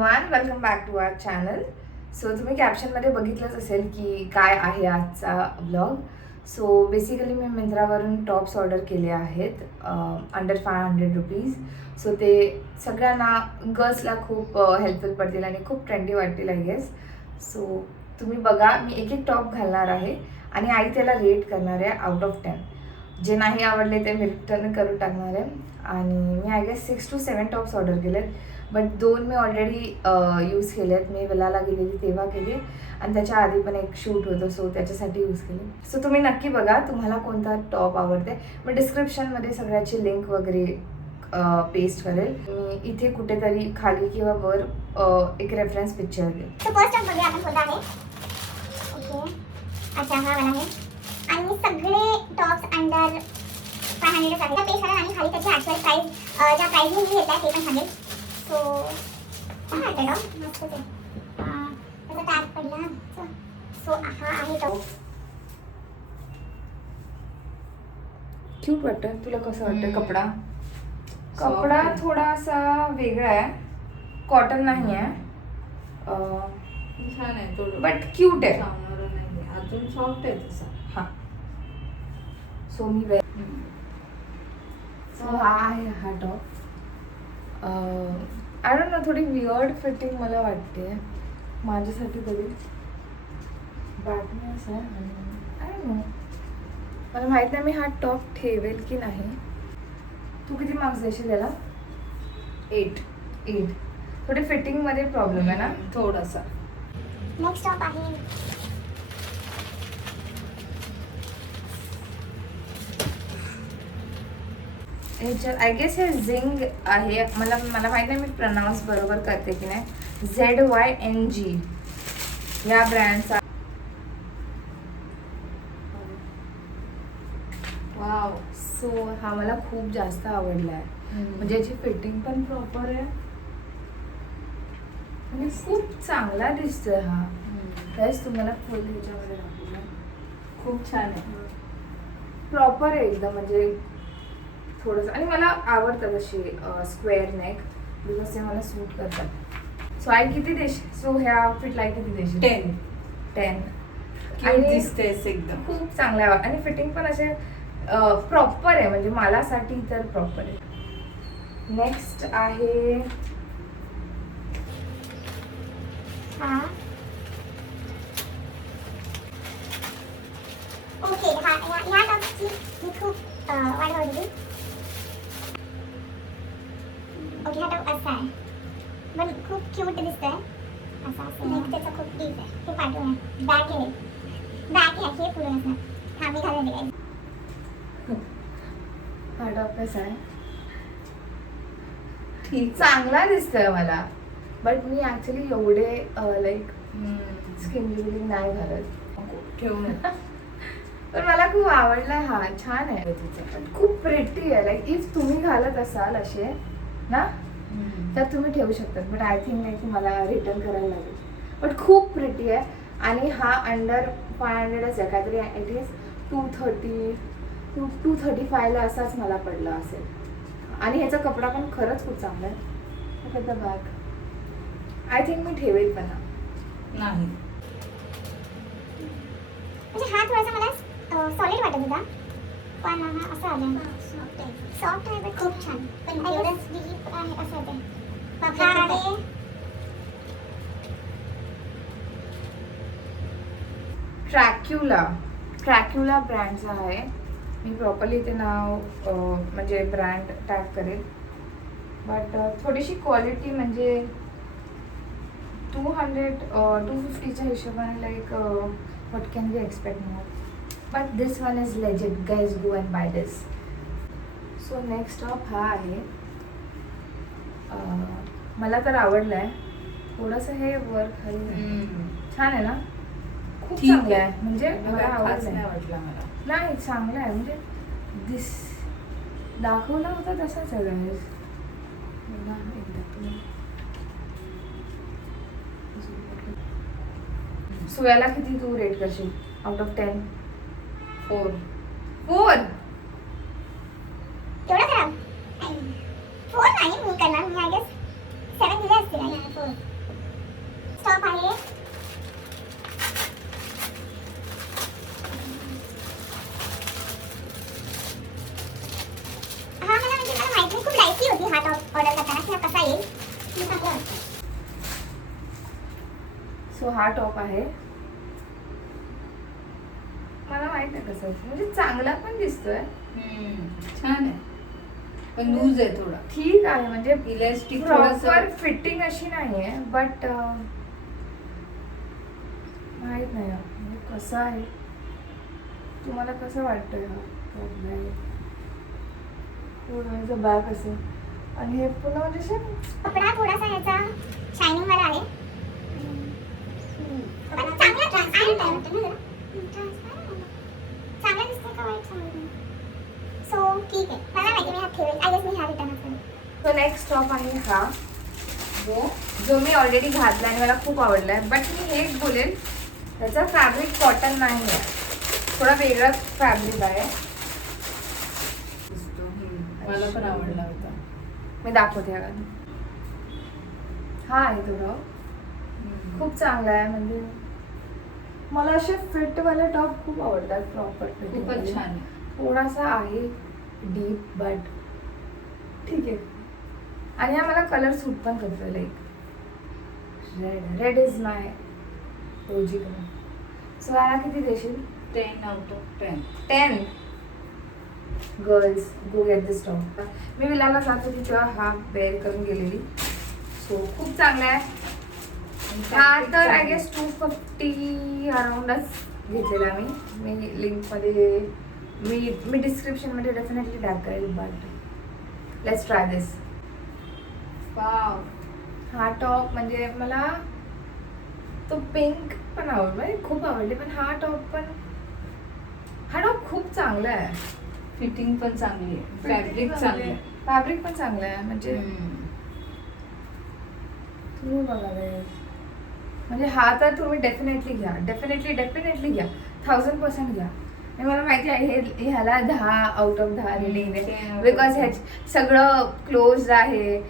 Everyone, welcome back to our channel. So तुम्ही कॅप्शनमध्ये बघितलंच असेल की काय आहे आजचा ब्लॉग. सो बेसिकली मी मिंत्रावरून टॉप्स ऑर्डर केले आहेत अंडर 500 रुपीज. सो ते सगळ्यांना गर्ल्सला खूप हेल्पफुल पडतील आणि खूप ट्रेंडी वाटतील आय गेस. सो तुम्ही बघा, मी एक एक टॉप घालणार आहे आणि आई त्याला रेट करणार आहे आउट ऑफ 10. जे नाही आवडले ते मी रिटर्न करून टाकणार आहे. आणि मी I guess 6 to 7 tops order केलेत, बट 2 मी ऑलरेडी यूज केले आहेत. मी विलाला गेलेली तेव्हा केली आणि त्याच्या आधी पण एक शूट होतं, सो त्याच्यासाठी यूज केली. सो तुम्ही नक्की बघा तुम्हाला कोणता टॉप आवडते. मी डिस्क्रिप्शनमध्ये सगळ्याची लिंक वगैरे पेस्ट करेल. मी इथे कुठेतरी खाली किंवा वर एक रेफरन्स पिक्चर देईल. तो फर्स्ट टॉप बघूया आपण कोणता आहे. ओके, अच्छा हा वाला आहे. आणि सगळे टॉप्स अंडर 500 आहे. पेज करा आणि खाली त्याची ॲक्च्युअल प्राइस ज्या प्राइसने मी घेतला ते पण सांगेल. सो काय वाटतं टॉप मस्त आहे. त्याचा टॅग पडला. सो हा आहे टॉप. क्यूट वाटतं. तुला कसं वाटतं कपडा? कपडा थोडासा वेगळा आहे, कॉटन नाही आहे, छान आहे थोडं, बट क्यूट आहे. अजून सॉफ्ट आहे तसा. हा, सो मी सो हा आहे हा टॉप. आय डोंट नो, थोडी वियर्ड फिटिंग मला वाटते माझ्यासाठी तरी. बॅकनेस आहे आणि आय डोंट नो, मला माहीत नाही मी हा टॉप ठेवेल की नाही. तू किती मार्क्स द्यायचे त्याला? 8. थोडी फिटिंगमध्ये प्रॉब्लेम आहे ना थोडासा. नेक्स्ट टॉप आहे. ह्याच्यात आय गेस हे झिंग आहे. मला माहीत नाही मी प्रनाऊन्स बरोबर करते की नाही. ZYNG या ब्रँडचा. वाव. सो हा मला खूप जास्त आवडला आहे. म्हणजे याची फिटिंग पण प्रॉपर आहे आणि खूप चांगला दिसतोय हा. काहीच तुम्हाला फुल ह्याच्यामध्ये दाखवलं, खूप छान आहे. प्रॉपर आहे एकदम. म्हणजे थोडंसं, आणि मला आवडतात अशी स्क्वेअर नेक बिकॉज ते मला सूट करतात. सो आई किती देशील? सो ह्या फिटला किती देशील? 10. क्यूट दिसतेस एकदम. खूप चांगला आहे आणि फिटिंग पण असे प्रॉपर आहे. म्हणजे मलासाठी तर प्रॉपर आहे. नेक्स्ट आहे हा. ओके, हा या टॉपची मी खूप वाट बघत होती. ओके, हा टॉप असा आहे पण खूप क्यूट दिसतोय. असा नेक त्याचा खूप डीप आहे. ते पाठवून बॅक आहे हे पुढे असणार. हा मी घालून दिलाय. हा टॉप कसा आहे? ठीक. चांगला दिसतोय मला, बट मी ऍक्च्युली एवढे लाईक स्किन बिलिंग नाही घालत. ठेवून पण मला खूप आवडला हा. छान आहे, खूप प्रिटी आहे. लाईक इफ तुम्ही घालत असाल असे ना तर तुम्ही ठेवू शकतात, बट आय थिंक नाही की मला रिटर्न करायला लागेल. बट खूप प्रिटी आहे आणि हा अंडर 500च आहे काहीतरी. इट इज 235 ला असाच मला पडला असेल. आणि ह्याचा कपडा पण खरंच खूप चांगला आहे. त्याचा बॅग आय थिंक मी ठेवेल पण नाही. म्हणजे हा थोडासा मला सॉलिड वाटत होता, पण हा असं आलं सॉफ्ट आहे पण खूप छान. पण एवढंच डीप आहे असं होतं. हा आहे ट्रॅक्युला ब्रँडचा आहे. मी प्रॉपरली ते नाव म्हणजे ब्रँड टॅग करेल. बट थोडीशी क्वालिटी म्हणजे 250च्या हिशोबाने like what can be expect more. But this one is legit guys, go and buy this. So next top हा आहे. मला तर आवडलं आहे. थोडंसं हे वर खाली छान आहे ना, खूप ठीक चांगलं आहे. आहे. म्हणजे मला आवडलं नाही वाटला मला. नाही, चांगलं आहे. म्हणजे दिस दाखवला होता तसाच आहे guys. बघा एकदा तुम्ही. सो याला किती तू रेट करशील आउट ऑफ 10? 4. तेवढं खराब. 4 नाही मी करणार. मी आय गेस 7 दिले असते. स्टॉप आहे. हा मला म्हणजे मला माहिती नाही, खूप डायसी होती हा टॉप ऑर्डर करताना की हा कसा येईल. मी चांगला वाटतो. सो हा टॉप आहे. मला माहित नाही कसं आहे. म्हणजे चांगला पण दिसतोय, छान आहे पण लूज आहे थोडा. ठीक आहे, म्हणजे इलास्टिक प्रॉपर फिटिंग अशी नाहीये, बट माहित नाही म्हणजे कसं आहे. तुम्हाला कसं वाटतंय हा टॉप बॅग? पूर्ण बॅग असेल आणि हे पूर्ण म्हणजे असं कपडा थोडासा याचा शायनिंग वाला आहे. चांगला ट्रान्सपरंट आहे वाटतं ना जरा. चांगला दिसतंय का वाईट समजलं. सो ठीक आहे, मला माहिती मी हा ठेवेल. आय गेस मी हा रिटर्न करेल. तो नेक्स्ट टॉप आहे हा, जो मी ऑलरेडी घातला आणि मला खूप आवडला आहे. बट मी हेच बोलेल, त्याचा फॅब्रिक कॉटन नाही आहे, थोडा वेगळा फॅब्रिक आहे. मला पण आवडला होता. मी दाखवते हा. हा आहे थोडा खूप चांगला आहे. म्हणजे मला असे फिटवाले टॉप खूप आवडतात, प्रॉपर खूपच छान आहे. थोडासा आहे डीप, बट ठीक आहे. आणि हा मला कलर सूट पण करतो. लाईक रेड इज माय रोजी कलर. सो याला किती देशील? 10 out of 10. 10. Girls go get this top. मी विलाला सांगतो की तेव्हा हा वेअर करून गेलेली. सो खूप चांगला आहे. हा तर आय गेस 250 अराउंडच घेतलेला मी लिंकमध्ये मी डिस्क्रिप्शनमध्ये डेफिनेटली टॅग करेल. But let's try this. Wow, हा टॉप म्हणजे मला तो पिंक पण आवडला, खूप आवडले. पण हा टॉप खूप चांगला आहे. फिटिंग पण चांगली आहे, फॅब्रिक चांगली आहे. फॅब्रिक पण चांगलं आहे. म्हणजे तुम्ही बघा guys. म्हणजे हा तर तुम्ही डेफिनेटली घ्या, डेफिनेटली घ्या, 1000% घ्या. आणि मला माहिती आहे ह्याला 10 आउट ऑफ 10 रेटिंग आहे, बिकॉज हे सगळं क्लोज आहे,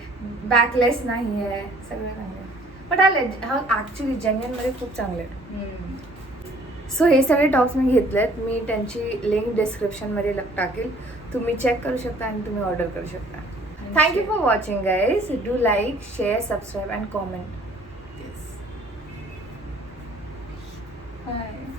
बॅकलेस नाही आहे, सगळं चांगलं आहे. बट हा ॲक्च्युली जेन्युइनमध्ये खूप चांगले आहे. सो हे सगळे टॉप्स मी घेतलेत. मी त्यांची लिंक डिस्क्रिप्शनमध्ये टाकेल, तुम्ही चेक करू शकता आणि तुम्ही ऑर्डर करू शकता. Thank you for watching guys. Do like, share, subscribe and comment. Bye.